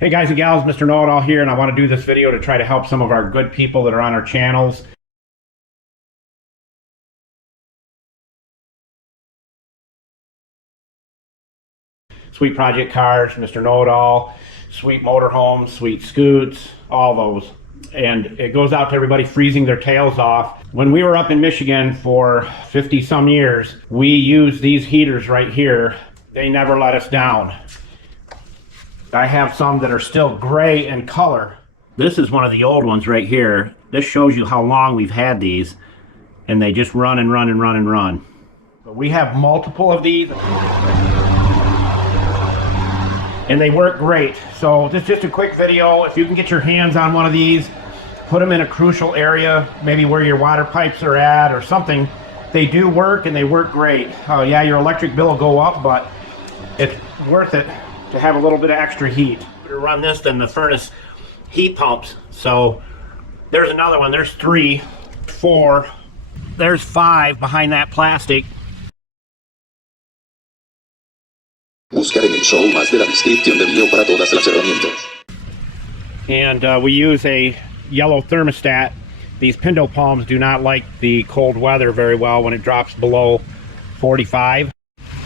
Hey guys and gals, Mr. Know-It-All here, and I want to do this video to try to help some of our good people that are on our channels. Sweet Project Cars, Mr. Know-It-All, Sweet Motorhomes, Sweet Scoots, all those. And it goes out to everybody freezing their tails off. When we were up in Michigan for 50 some years, we used these heaters right here. They never let us down. I have some that are still gray in color. This is one of the old ones right here. This shows you how long we've had these, and they just run and run and run and run. But we have multiple of these, and they work great. So this is just a quick video. If you can get your hands on one of these, put them in a crucial area, maybe where your water pipes are at or something. They do work, and they work great. Yeah, your electric bill will go up, but it's worth it to have a little bit of extra heat. Better run this than the furnace heat pumps. So there's another one. There's 3, 4, there's 5 behind that plastic. Buscar en el show más de la descripción del video para todas las herramientas. And we use a yellow thermostat. These Pinto Palms do not like the cold weather very well when it drops below 45.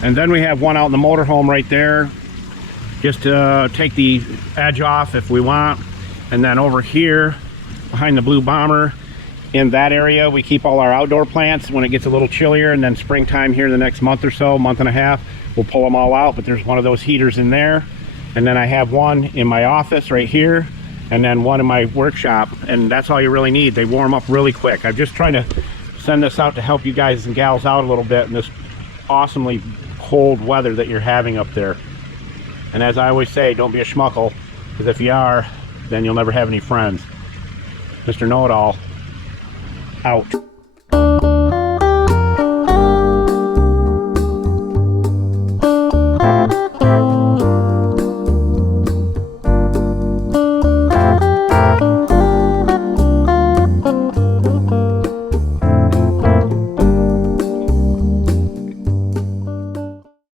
And then we have one out in the motorhome right there, just to take the edge off if we want. And then over here behind the Blue Bomber, in that area we keep all our outdoor plants when it gets a little chillier, and then springtime here in the next month or so, month and a half, we'll pull them all out. But there's one of those heaters in there, and then I have one in my office right here, and then one in my workshop, and that's all you really need. They warm up really quick. I'm just trying to send this out to help you guys and gals out a little bit in this awesomely cold weather that you're having up there. And as I always say, don't be a schmuckle, because if you are, then you'll never have any friends. Mr. Know-It-All, out.